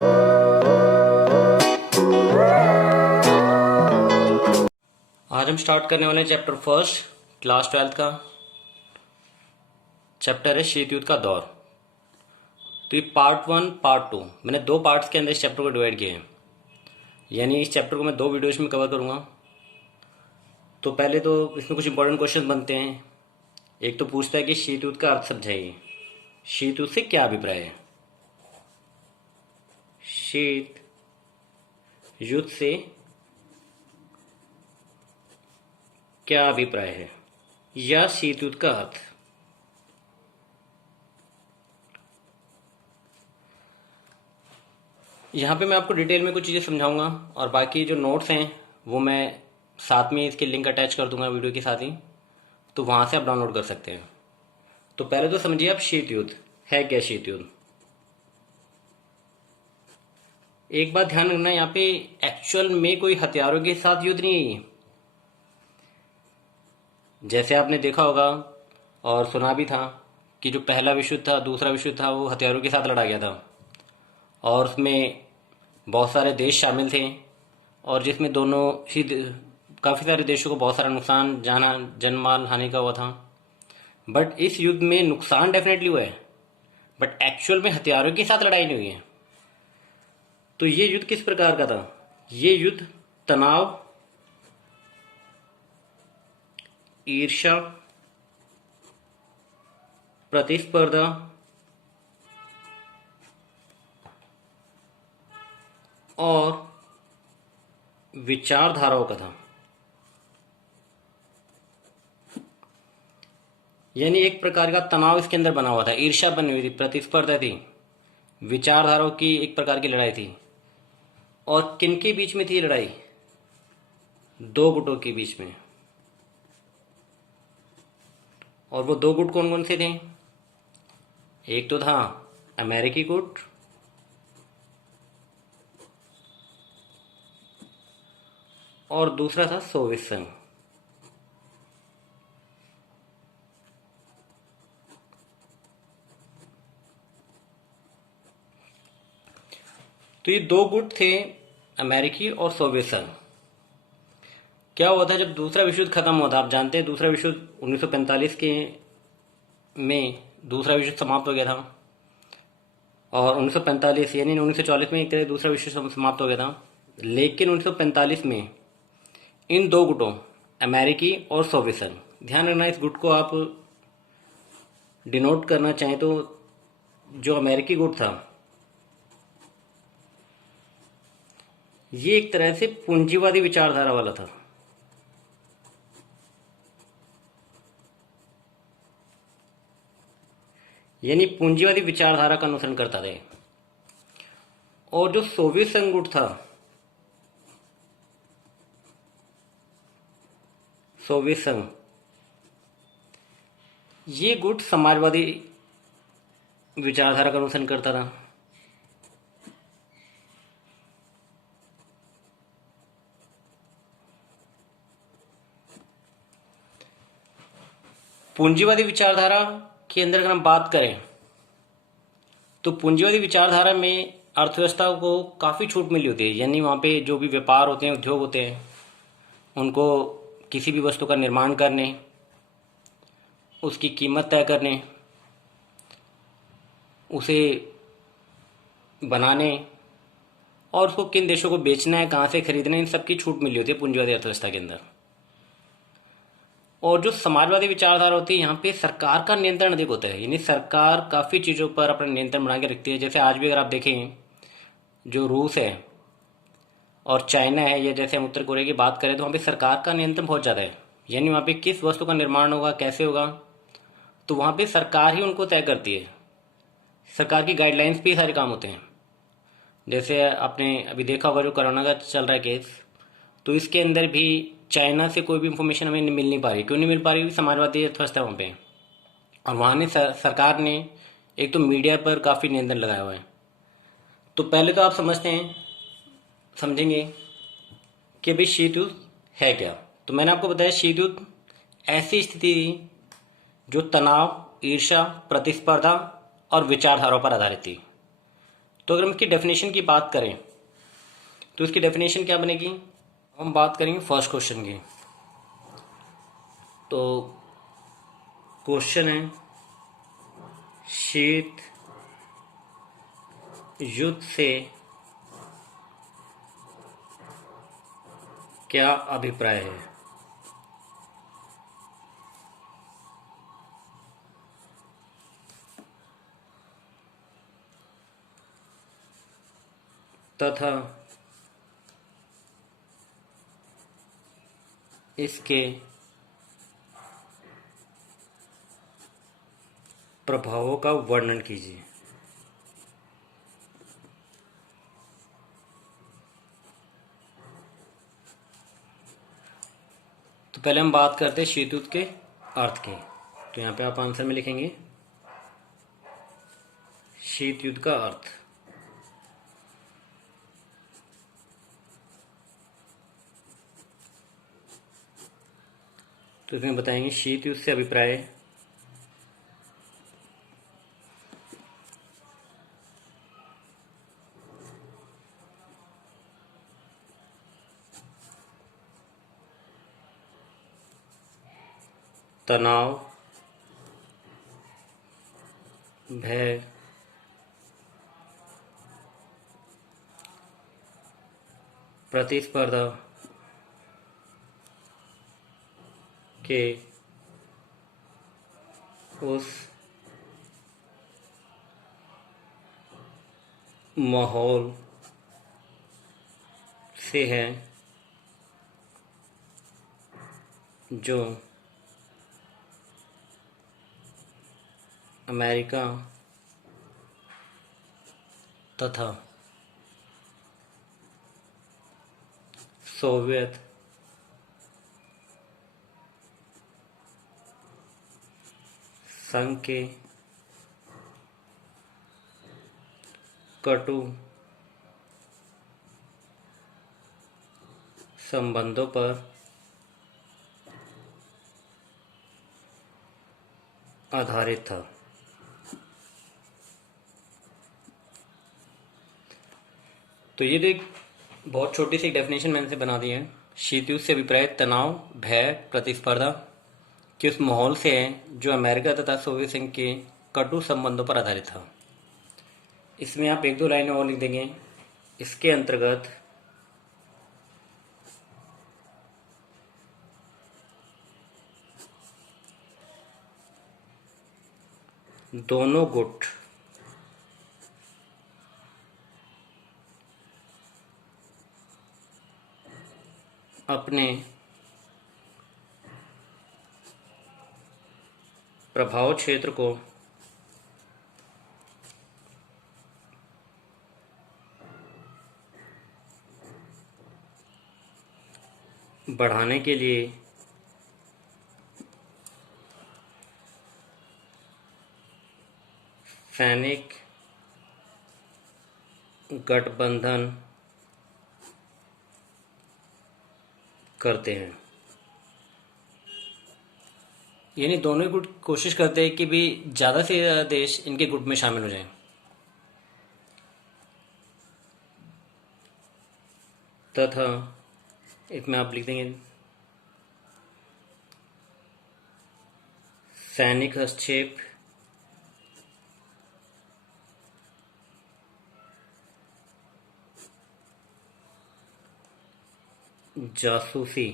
आज हम स्टार्ट करने वाले हैं चैप्टर फर्स्ट, क्लास 12 का चैप्टर है शीत युद्ध का दौर। तो ये पार्ट 1 पार्ट 2 मैंने दो पार्ट्स के अंदर इस चैप्टर को डिवाइड किए हैं, यानी इस चैप्टर को मैं दो वीडियोस में कवर करूँगा। तो पहले तो इसमें कुछ इंपॉर्टेंट क्वेश्चन बनते हैं। एक तो पूछता है कि शीत युद्ध का अर्थ समझाइए। शीत युद्ध से क्या अभिप्राय है? शीत युद्ध से क्या अभिप्राय है, या शीत युद्ध का अर्थ। यहाँ पे मैं आपको डिटेल में कुछ चीज़ें समझाऊंगा और बाकी जो नोट्स हैं वो मैं साथ में इसके लिंक अटैच कर दूंगा वीडियो के साथ ही, तो वहाँ से आप डाउनलोड कर सकते हैं। तो पहले तो समझिए आप शीत युद्ध है क्या। शीत युद्ध, एक बात ध्यान रखना, यहाँ पे एक्चुअल में कोई हथियारों के साथ युद्ध नहीं है ये। जैसे आपने देखा होगा और सुना भी था कि जो पहला विश्व युद्ध था, दूसरा विश्व युद्ध था, वो हथियारों के साथ लड़ा गया था और उसमें बहुत सारे देश शामिल थे और जिसमें दोनों ही काफ़ी सारे देशों को बहुत सारा नुकसान, जन माल हानि का हुआ था। बट इस युद्ध में नुकसान डेफिनेटली हुआ है, बट एक्चुअल में हथियारों के साथ लड़ाई नहीं हुई है। तो ये युद्ध किस प्रकार का था? ये युद्ध तनाव, ईर्ष्या, प्रतिस्पर्धा और विचारधाराओं का था। यानी एक प्रकार का तनाव इसके अंदर बना हुआ था, ईर्ष्या बनी हुई थी, प्रतिस्पर्धा थी, विचारधाराओं की एक प्रकार की लड़ाई थी। और किनके बीच में थी ये लड़ाई? दो गुटों के बीच में। और वो दो गुट कौन कौन से थे? एक तो था अमेरिकी गुट और दूसरा था सोवियत संघ। तो ये दो गुट थे, अमेरिकी और सोवियत संघ। क्या हुआ था जब दूसरा विश्व युद्ध खत्म हुआ था? आप जानते हैं दूसरा विश्व युद्ध 1945 के में दूसरा विश्व युद्ध समाप्त हो गया था और 1945 यानी 1940 में एक तरह दूसरा विश्व युद्ध समाप्त हो गया था। लेकिन 1945 में इन दो गुटों, अमेरिकी और सोवियत संघ, ध्यान रखना इस गुट को आप डिनोट करना चाहें तो जो अमेरिकी गुट था ये एक तरह से पूंजीवादी विचारधारा वाला था। यानी पूंजीवादी विचारधारा का अनुसरण करता था। और जो सोवियत संघ गुट था, सोवियत संघ, ये गुट समाजवादी विचारधारा का अनुसरण करता था। पूंजीवादी विचारधारा के अंदर अगर हम बात करें तो पूंजीवादी विचारधारा में अर्थव्यवस्था को काफ़ी छूट मिली होती है। यानी वहाँ पे जो भी व्यापार होते हैं, उद्योग होते हैं, उनको किसी भी वस्तु का निर्माण करने, उसकी कीमत तय करने, उसे बनाने और उसको किन देशों को बेचना है, कहाँ से खरीदना है, इन सब की छूट मिली होती है पूंजीवादी अर्थव्यवस्था के अंदर। और जो समाजवादी विचारधारा होती है, यहाँ पे सरकार का नियंत्रण अधिक होता है। यानी सरकार काफ़ी चीज़ों पर अपना नियंत्रण बना के रखती है। जैसे आज भी अगर आप देखें, जो रूस है और चाइना है, या जैसे हम उत्तर कोरिया की बात करें, तो वहाँ पे सरकार का नियंत्रण बहुत ज़्यादा है। यानी वहाँ पे किस वस्तु का निर्माण होगा, कैसे होगा, तो वहाँ पे सरकार ही उनको तय करती है। सरकार की गाइडलाइंस पे ही सारे काम होते हैं। जैसे आपने अभी देखा होगा जो कोरोना का चल रहा है केस, तो इसके अंदर भी चाइना से कोई भी इंफॉर्मेशन हमें मिल नहीं पा रही। क्यों नहीं मिल पा रही? क्योंकि समाजवादी अर्थव्यवस्था वहाँ पे। और वहाँ ने सरकार ने एक तो मीडिया पर काफ़ी नियंत्रण लगाया हुआ है। तो पहले तो आप समझेंगे कि भाई शीत युद्ध है क्या। तो मैंने आपको बताया शीत युद्ध ऐसी स्थिति थी जो तनाव, ईर्ष्या, प्रतिस्पर्धा और विचारधाराओं पर आधारित थी। तो अगर हम इसकी डेफिनेशन की बात करें तो इसकी डेफिनेशन क्या बनेगी? हम बात करेंगे फर्स्ट क्वेश्चन की। तो क्वेश्चन है, शीत युद्ध से क्या अभिप्राय है? तथा इसके प्रभावों का वर्णन कीजिए। तो पहले हम बात करते हैं शीत युद्ध के अर्थ की। तो यहाँ पे आप आंसर में लिखेंगे शीत युद्ध का अर्थ। तो इसमें बताएंगे शीत युद्ध से अभिप्राय तनाव, भय, प्रतिस्पर्धा के उस माहौल से है जो अमेरिका तथा सोवियत संघ के कटु संबंधों पर आधारित था। तो ये तो एक बहुत छोटी सी डेफिनेशन मैंने से बना दी है। शीत युद्ध से अभिप्राय तनाव, भय, प्रतिस्पर्धा के उस माहौल से है जो अमेरिका तथा सोवियत संघ के कटु संबंधों पर आधारित था। इसमें आप एक दो लाइनें और लिख देंगे। इसके अंतर्गत दोनों गुट अपने प्रभाव क्षेत्र को बढ़ाने के लिए सैनिक गठबंधन करते हैं। यानी दोनों ही गुट कोशिश करते हैं कि भी ज़्यादा से ज़्यादा देश इनके गुट में शामिल हो जाएं। तथा इसमें आप लिख देंगे सैनिक हस्तक्षेप जासूसी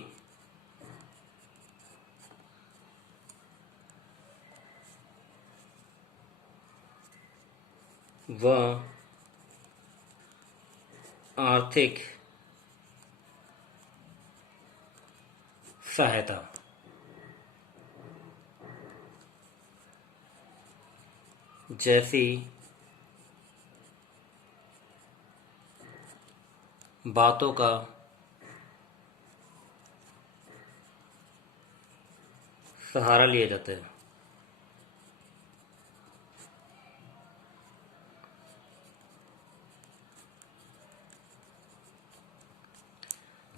व आर्थिक सहायता जैसी बातों का सहारा लिया जाता है।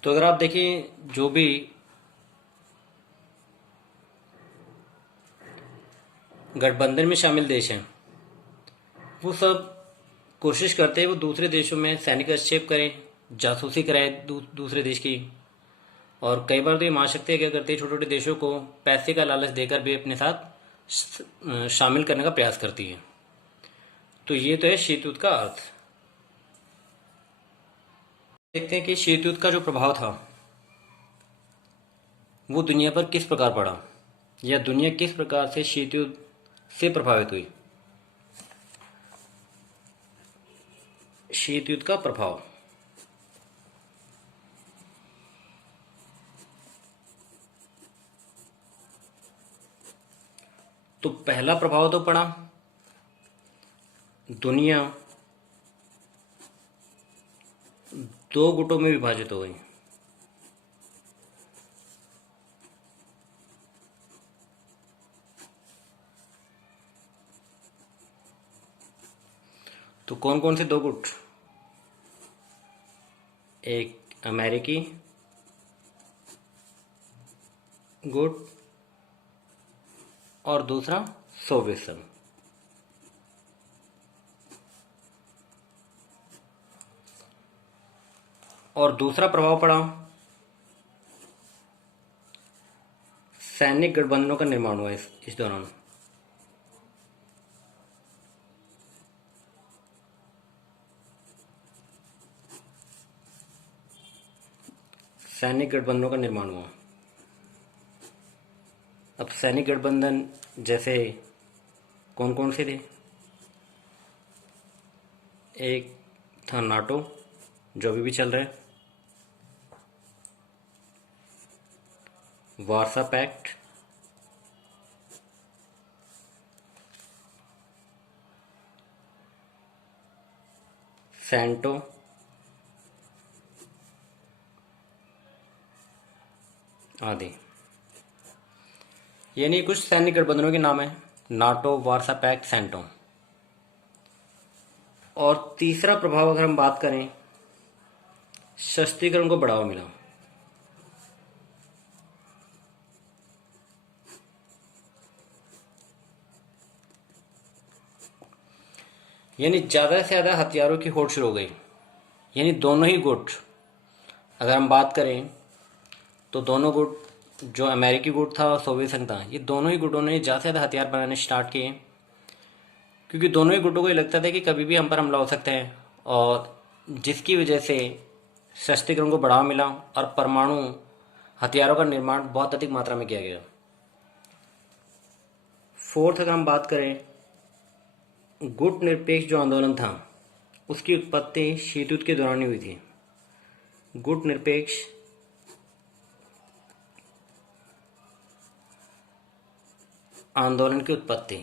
तो अगर आप देखें जो भी गठबंधन में शामिल देश हैं वो सब कोशिश करते हैं वो दूसरे देशों में सैनिक हस्तक्षेप करें, जासूसी कराएं दूसरे देश की। और कई बार तो ये महाशक्तियाँ क्या करती है, छोटे छोटे देशों को पैसे का लालच देकर भी अपने साथ शामिल करने का प्रयास करती है। तो ये तो है शीत युद्ध का अर्थ। देखते हैं कि शीत युद्ध का जो प्रभाव था वो दुनिया पर किस प्रकार पड़ा, या दुनिया किस प्रकार से शीत युद्ध से प्रभावित हुई। शीत युद्ध का प्रभाव, तो पहला प्रभाव तो पड़ा, दुनिया दो गुटों में विभाजित हो गई। तो कौन कौन से दो गुट, एक अमेरिकी गुट और दूसरा सोवियत संघ। और दूसरा प्रभाव पड़ा, सैनिक गठबंधनों का निर्माण हुआ इस दौरान। सैनिक गठबंधनों का निर्माण हुआ। अब सैनिक गठबंधन जैसे कौन कौन से थे, एक था नाटो जो अभी भी चल रहा है, वार्सा पैक्ट, सैंटो आदि। यानी कुछ सैनिक गठबंधनों के नाम है, नाटो, वार्सा पैक्ट, सैंटो। और तीसरा प्रभाव अगर हम बात करें, सशक्तिकरण को बढ़ावा मिला। यानी ज्यादा से ज्यादा हथियारों की होड़ शुरू हो गई। यानी दोनों ही गुट, अगर हम बात करें तो दोनों गुट, जो अमेरिकी गुट था और सोवियत संघ था, ये दोनों ही गुटों ने ज़्यादा से ज़्यादा हथियार बनाने स्टार्ट किए, क्योंकि दोनों ही गुटों को ये लगता था कि कभी भी हम पर हमला हो सकता है, और जिसकी वजह से सशक्तिकरण को बढ़ावा मिला और परमाणु हथियारों का निर्माण बहुत अधिक मात्रा में किया गया। फोर्थ अगर हम बात करें, गुट निरपेक्ष जो आंदोलन था उसकी उत्पत्ति शीत युद्ध के दौरान ही हुई थी। गुट निरपेक्ष आंदोलन की उत्पत्ति,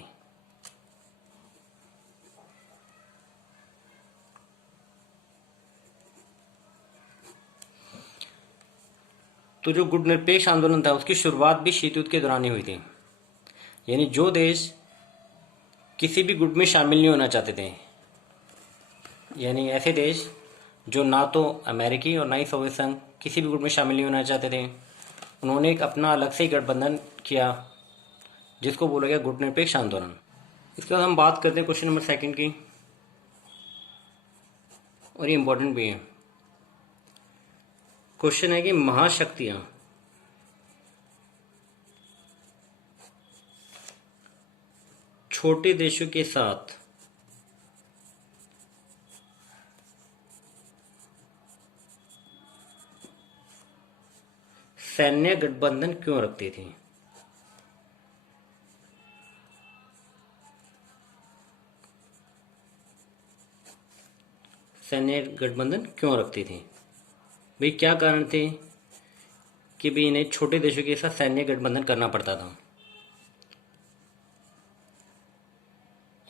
तो जो गुट निरपेक्ष आंदोलन था उसकी शुरुआत भी शीत युद्ध के दौरान ही हुई थी। यानी जो देश किसी भी गुट में शामिल नहीं होना चाहते थे, यानी ऐसे देश जो ना तो अमेरिकी और ना ही सोवियत संघ किसी भी गुट में शामिल नहीं होना चाहते थे, उन्होंने एक अपना अलग से ही गठबंधन किया जिसको बोला गया गुट निरपेक्ष आंदोलन। इसके बाद हम बात करते हैं क्वेश्चन नंबर सेकंड की, और ये इंपॉर्टेंट भी है। क्वेश्चन है कि महाशक्तियां छोटे देशों के साथ सैन्य गठबंधन क्यों रखती थी। सैन्य गठबंधन क्यों रखती थी, भाई क्या कारण थे कि भाई इन्हें छोटे देशों के साथ सैन्य गठबंधन करना पड़ता था।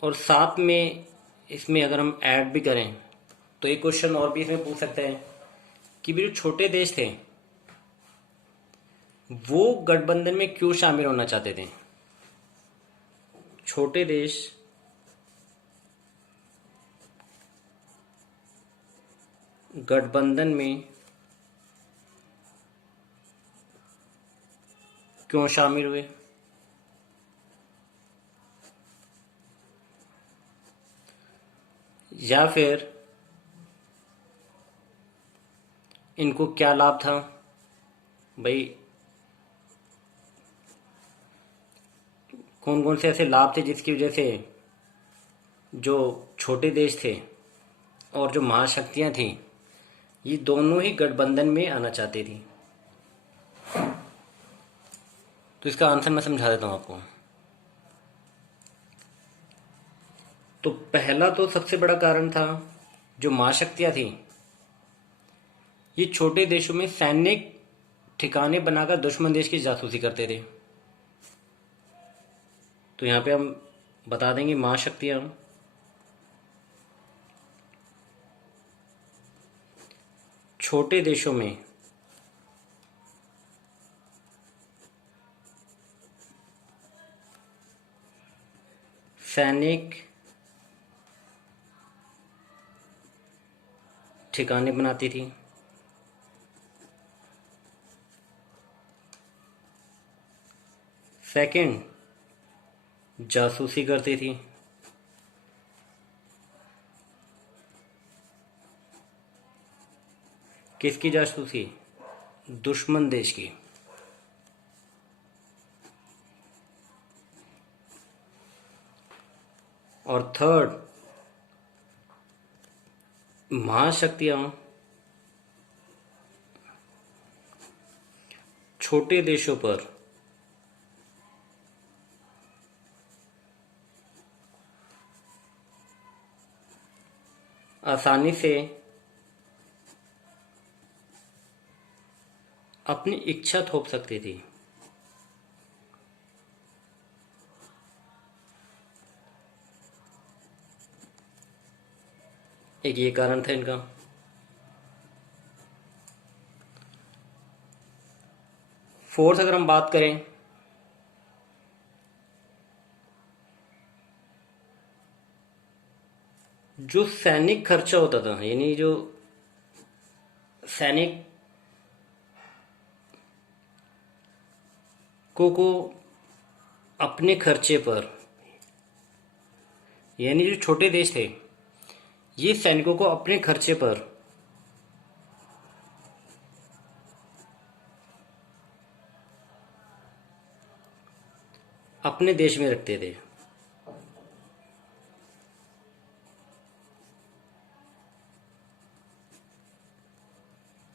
और साथ में इसमें अगर हम ऐड भी करें तो एक क्वेश्चन और भी इसमें पूछ सकते हैं कि भी जो छोटे देश थे वो गठबंधन में क्यों शामिल होना चाहते थे। छोटे देश गठबंधन में क्यों शामिल हुए। या फिर इनको क्या लाभ था भाई, कौन कौन से ऐसे लाभ थे जिसकी वजह से जो छोटे देश थे और जो महाशक्तियां थीं, ये दोनों ही गठबंधन में आना चाहती थी। तो इसका आंसर मैं समझा देता हूं आपको। तो पहला तो सबसे बड़ा कारण था, जो महाशक्तियां थी ये छोटे देशों में सैनिक ठिकाने बनाकर दुश्मन देश की जासूसी करते थे। तो यहां पे हम बता देंगे महाशक्तियां छोटे देशों में सैनिक ठिकाने बनाती थी। सेकंड, जासूसी करती थी। किसकी जासूसी? दुश्मन देश की। और थर्ड, महाशक्तियां छोटे देशों पर आसानी से अपनी इच्छा थोप सकती थी। एक ये कारण था इनका। फोर्थ अगर हम बात करें, जो सैनिक खर्चा होता था, यानी जो सैनिक को अपने खर्चे पर, यानी जो छोटे देश थे ये सैनिकों को अपने खर्चे पर अपने देश में रखते थे।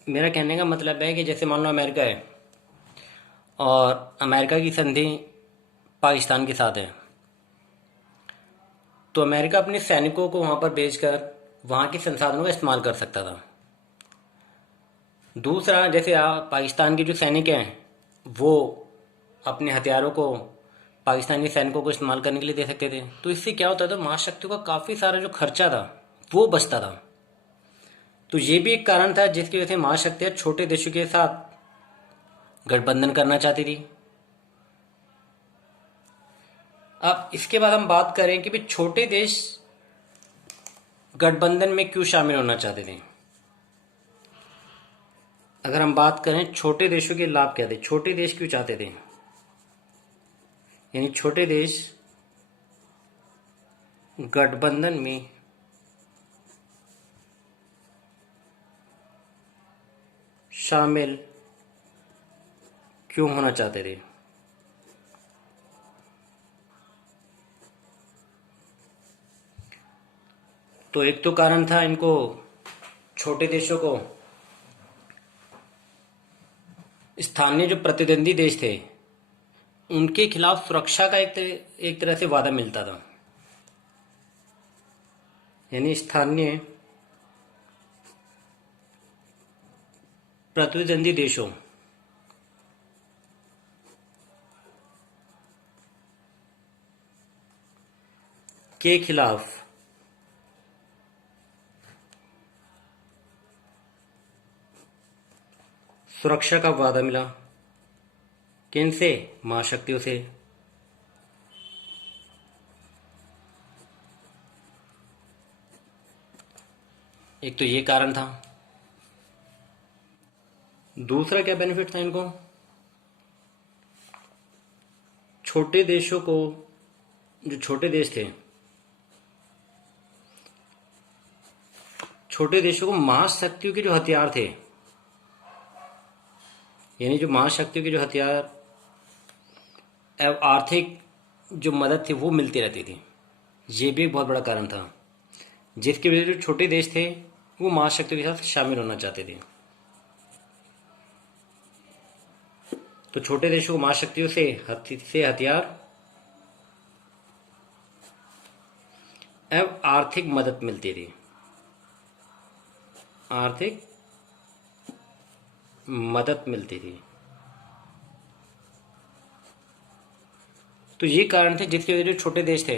मेरा कहने का मतलब है कि जैसे मान लो अमेरिका है और अमेरिका की संधि पाकिस्तान के साथ है, तो अमेरिका अपने सैनिकों को वहां पर भेजकर वहां के संसाधनों का इस्तेमाल कर सकता था। दूसरा, जैसे पाकिस्तान के जो सैनिक हैं वो अपने हथियारों को पाकिस्तानी सैनिकों को इस्तेमाल करने के लिए दे सकते थे। तो इससे क्या होता था, महाशक्तियों का काफ़ी सारा जो खर्चा था वो बचता था। तो ये भी एक कारण था जिसकी वजह से महाशक्तियां छोटे देशों के साथ गठबंधन करना चाहती थी। अब इसके बाद हम बात करें कि भाई छोटे देश गठबंधन में क्यों शामिल होना चाहते थे। अगर हम बात करें छोटे देशों के लाभ क्या थे, छोटे देश क्यों चाहते थे, यानी छोटे देश गठबंधन में शामिल क्यों होना चाहते थे। तो एक तो कारण था इनको, छोटे देशों को स्थानीय जो प्रतिद्वंदी देश थे उनके खिलाफ सुरक्षा का एक तरह से वादा मिलता था। यानी स्थानीय प्रतिद्वंदी देशों के खिलाफ सुरक्षा का वादा मिला। किन से? महाशक्तियों से। एक तो ये कारण था। दूसरा क्या बेनिफिट था इनको, छोटे देशों को, जो छोटे देश थे छोटे देशों को महाशक्तियों के जो हथियार थे, यानी जो महाशक्तियों के जो हथियार एवं आर्थिक जो मदद थी वो मिलती रहती थी। ये भी एक बहुत बड़ा कारण था जिसकी वजह से जो छोटे देश थे वो महाशक्तियों के साथ शामिल होना चाहते थे। तो छोटे देशों को महाशक्तियों से हथियार एवं आर्थिक मदद मिलती थी। आर्थिक मदद मिलती थी। तो ये कारण थे जिसकी वजह से छोटे देश थे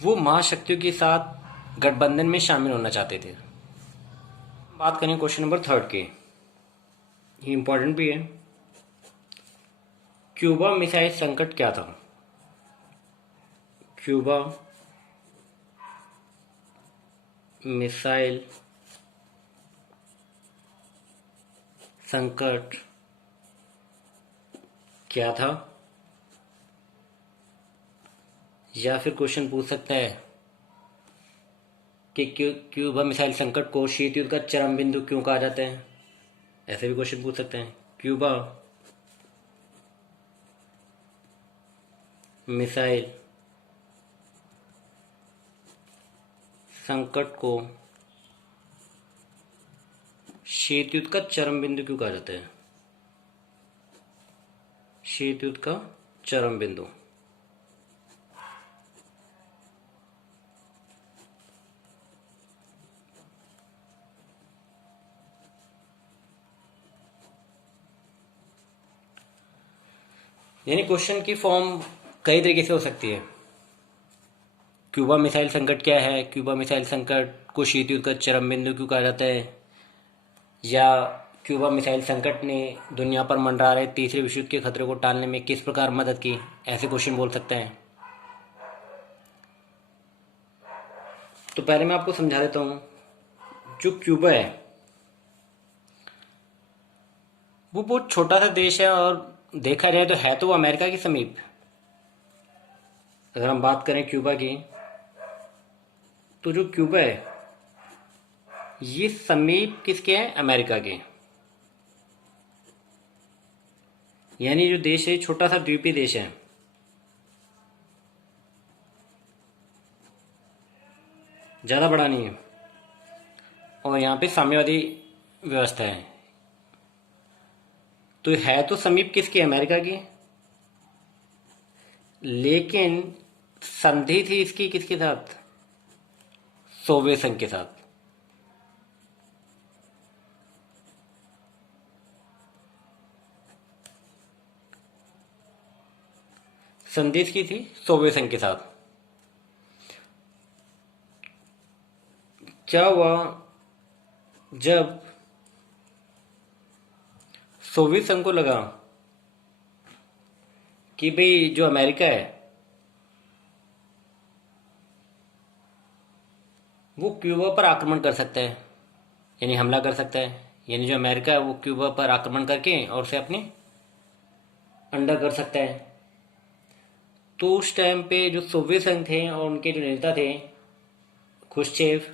वो महाशक्तियों के साथ गठबंधन में शामिल होना चाहते थे। बात करें क्वेश्चन नंबर 3 की, ये इंपॉर्टेंट भी है। क्यूबा मिसाइल संकट क्या था? क्यूबा मिसाइल संकट क्या था? या फिर क्वेश्चन पूछ सकता है कि क्यूबा मिसाइल संकट को शीत युद्ध का चरम बिंदु क्यों कहा जाता है? ऐसे भी क्वेश्चन पूछ सकते हैं। क्यूबा मिसाइल संकट को शीत युद्ध का चरम बिंदु क्यों कहा जाता है? शीत युद्ध का चरम बिंदु। यानी क्वेश्चन की फॉर्म कई तरीके से हो सकती है। क्यूबा मिसाइल संकट क्या है? क्यूबा मिसाइल संकट को शीत युद्ध का चरम बिंदु क्यों कहा जाता है? या क्यूबा मिसाइल संकट ने दुनिया पर मंडरा रहे तीसरे विश्व युद्ध के खतरे को टालने में किस प्रकार मदद की? ऐसे क्वेश्चन बोल सकते हैं। तो पहले मैं आपको समझा देता हूं। जो क्यूबा है वो बहुत छोटा सा देश है और देखा जाए तो है तो वो अमेरिका के समीप। अगर हम बात करें क्यूबा की, तो जो क्यूबा है ये समीप किसके हैं? अमेरिका के। यानी जो देश है छोटा सा द्वीपीय देश है, ज्यादा बड़ा नहीं है, और यहाँ पे साम्यवादी व्यवस्था है। तो है तो समीप किसके? अमेरिका की, लेकिन संधि थी इसकी किसके साथ? सोवियत संघ के साथ। संधि की थी सोवियत संघ के साथ। क्या हुआ जब सोवियत संघ को लगा कि भाई जो अमेरिका है वो क्यूबा पर आक्रमण कर सकता है, यानी हमला कर सकता है। यानी जो अमेरिका है वो क्यूबा पर आक्रमण करके और उसे अपने अंडर कर सकता है। तो उस टाइम पे जो सोवियत संघ थे और उनके जो नेता थे खुश्चेव,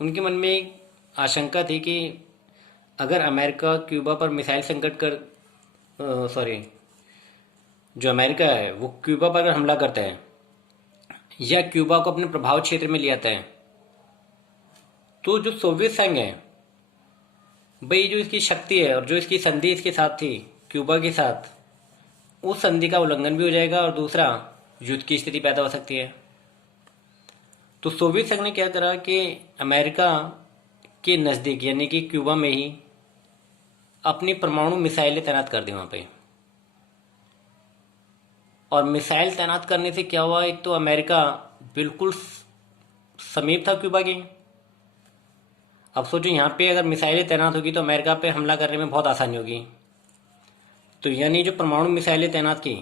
उनके मन में एक आशंका थी कि अगर अमेरिका क्यूबा पर मिसाइल संकट कर जो अमेरिका है वो क्यूबा पर अगर हमला करता है या क्यूबा को अपने प्रभाव क्षेत्र में ले आता है, तो जो सोवियत संघ है भाई जो इसकी शक्ति है और जो इसकी संधि इसके साथ थी क्यूबा के साथ, उस संधि का उल्लंघन भी हो जाएगा और दूसरा युद्ध की स्थिति पैदा हो सकती है। तो सोवियत संघ ने क्या करा कि अमेरिका के नज़दीक यानी कि क्यूबा में ही अपनी परमाणु मिसाइलें तैनात कर दी वहां पे। और मिसाइल तैनात करने से क्या हुआ, एक तो अमेरिका बिल्कुल समीप था क्यूबा के। अब सोचो यहाँ पे अगर मिसाइलें तैनात होगी तो अमेरिका पे हमला करने में बहुत आसानी होगी। तो यानी जो परमाणु मिसाइलें तैनात की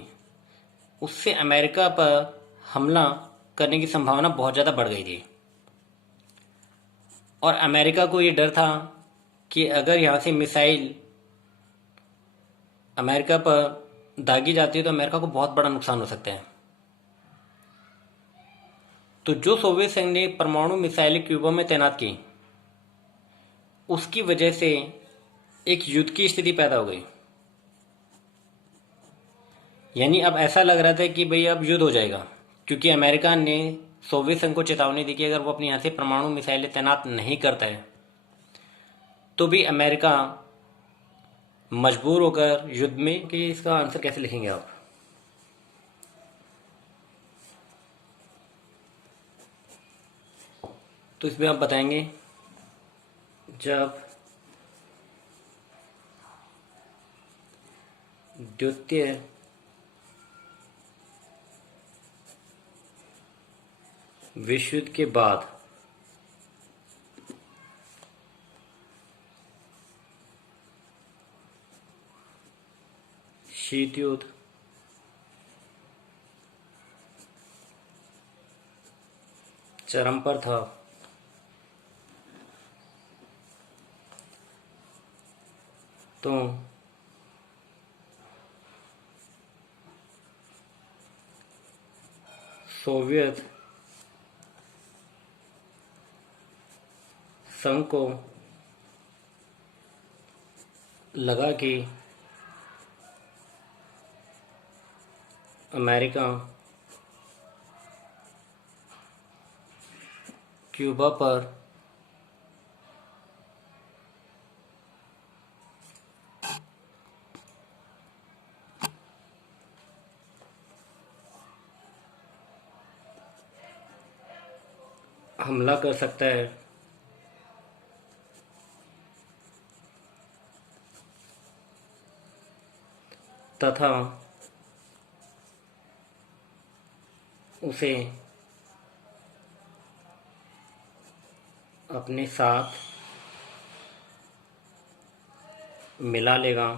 उससे अमेरिका पर हमला करने की संभावना बहुत ज़्यादा बढ़ गई थी। और अमेरिका को ये डर था कि अगर यहाँ से मिसाइल अमेरिका पर दागी जाती है तो अमेरिका को बहुत बड़ा नुकसान हो सकता है। तो जो सोवियत संघ ने परमाणु मिसाइलें क्यूबा में तैनात की उसकी वजह से एक युद्ध की स्थिति पैदा हो गई। यानी अब ऐसा लग रहा था कि भाई अब युद्ध हो जाएगा, क्योंकि अमेरिका ने सोवियत संघ को चेतावनी दी कि अगर वो अपनी यहाँ से परमाणु मिसाइलें तैनात नहीं करता है तो भी अमेरिका मजबूर होकर युद्ध में। कि इसका आंसर कैसे लिखेंगे आप? तो इसमें आप बताएंगे जब द्वितीय विश्व युद्ध के बाद शीत युद्ध चरम पर था, तो सोवियत संघ को लगा कि अमेरिका क्यूबा पर हमला कर सकता है तथा उसे अपने साथ मिला लेगा।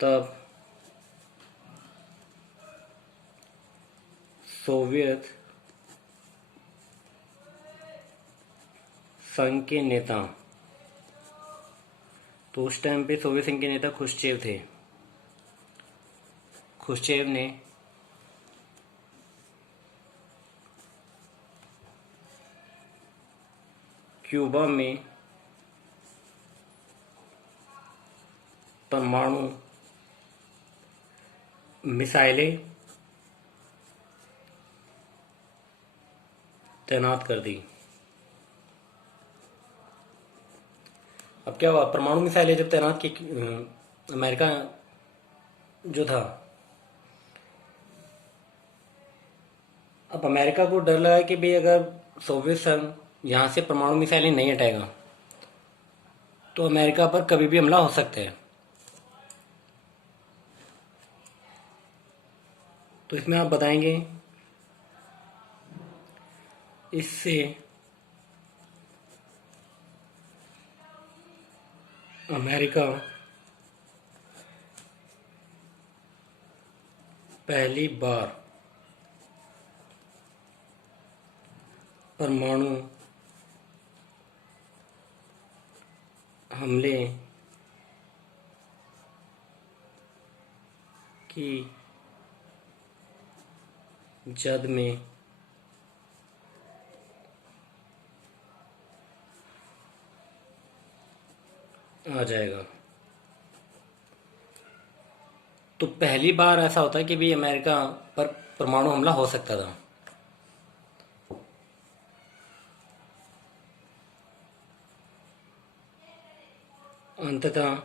तब सोवियत संघ के नेता, तो उस टाइम पे सोवियत संघ के नेता खुश्चेव थे। खुश्चेव ने क्यूबा में परमाणु मिसाइलें तैनात कर दी। अब क्या हुआ, परमाणु मिसाइलें जब तैनात की अमेरिका जो था, अब अमेरिका को डर लगा कि भाई अगर सोवियत संघ यहाँ से परमाणु मिसाइलें नहीं हटाएगा तो अमेरिका पर कभी भी हमला हो सकता है। तो इसमें आप बताएंगे इससे अमेरिका पहली बार परमाणु हमले की जद में आ जाएगा। तो पहली बार ऐसा होता है कि भी अमेरिका पर परमाणु हमला हो सकता था। अंततः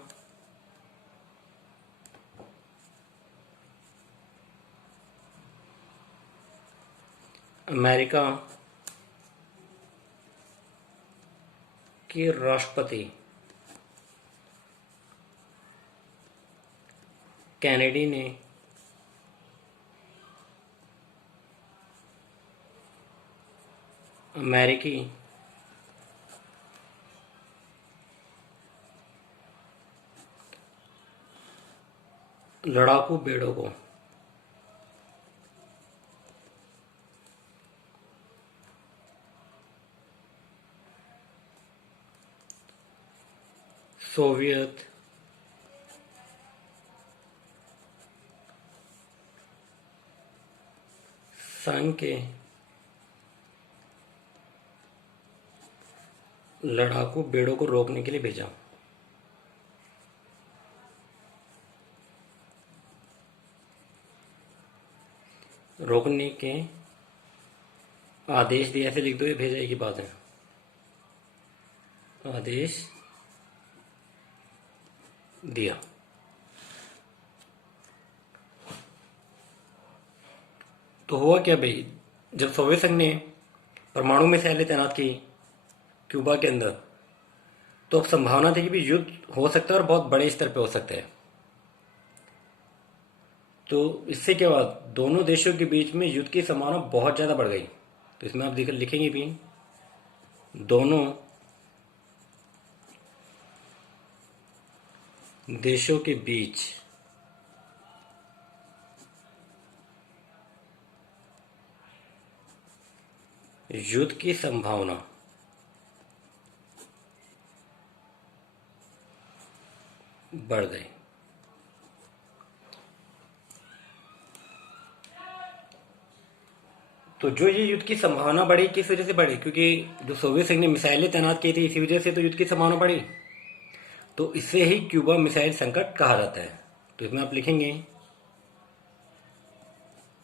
अमेरिका के राष्ट्रपति कैनेडी ने अमेरिकी लड़ाकू बेड़ों को सोवियत संघ के लड़ाकू बेड़ों को रोकने के लिए भेजा। रोकने के आदेश दिए, ऐसे लिख दो, ये भेजा एक ही बात है। आदेश दिया। तो हुआ क्या भाई, जब सोवियत संघ ने परमाणु मिसाइलें तैनात की क्यूबा के अंदर, तो अब संभावना थी कि भी युद्ध हो सकता है और बहुत बड़े स्तर पे हो सकता है। तो इससे क्या हुआ, दोनों देशों के बीच में युद्ध की संभावना बहुत ज़्यादा बढ़ गई। तो इसमें आप लिखेंगे भी, दोनों देशों के बीच युद्ध की संभावना बढ़ गई। तो जो ये युद्ध की संभावना बढ़ी, किस वजह से बढ़ी, क्योंकि जो सोवियत संघ ने मिसाइलें तैनात की थी, इसी वजह से तो युद्ध की संभावना बढ़ी। तो इससे ही क्यूबा मिसाइल संकट कहा जाता है। तो इसमें आप लिखेंगे,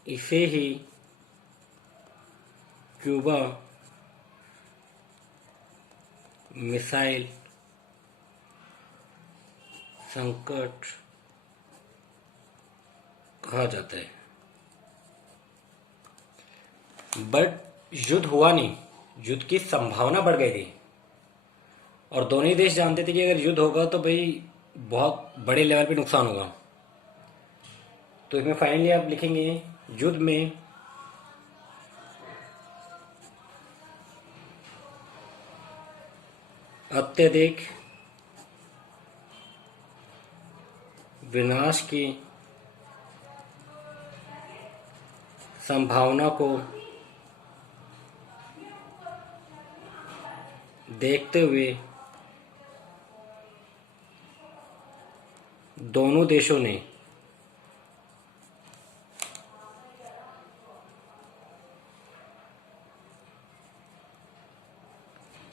इसे ही क्यूबा मिसाइल संकट कहा जाता है। बट युद्ध हुआ नहीं, युद्ध की संभावना बढ़ गई थी, और दोनों ही देश जानते थे कि अगर युद्ध होगा तो भाई बहुत बड़े लेवल पे नुकसान होगा। तो इसमें फाइनली आप लिखेंगे, युद्ध में अत्यधिक विनाश की संभावना को देखते हुए दोनों देशों ने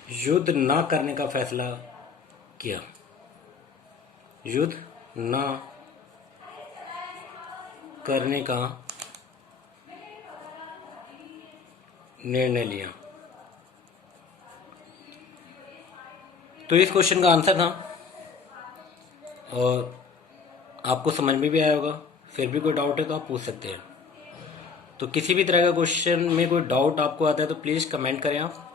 युद्ध न करने का फैसला किया, युद्ध न करने का निर्णय लिया। तो इस क्वेश्चन का आंसर था, और आपको समझ में भी आया होगा। फिर भी कोई डाउट है तो आप पूछ सकते हैं। तो किसी भी तरह का क्वेश्चन में कोई डाउट आपको आता है तो प्लीज़ कमेंट करें आप।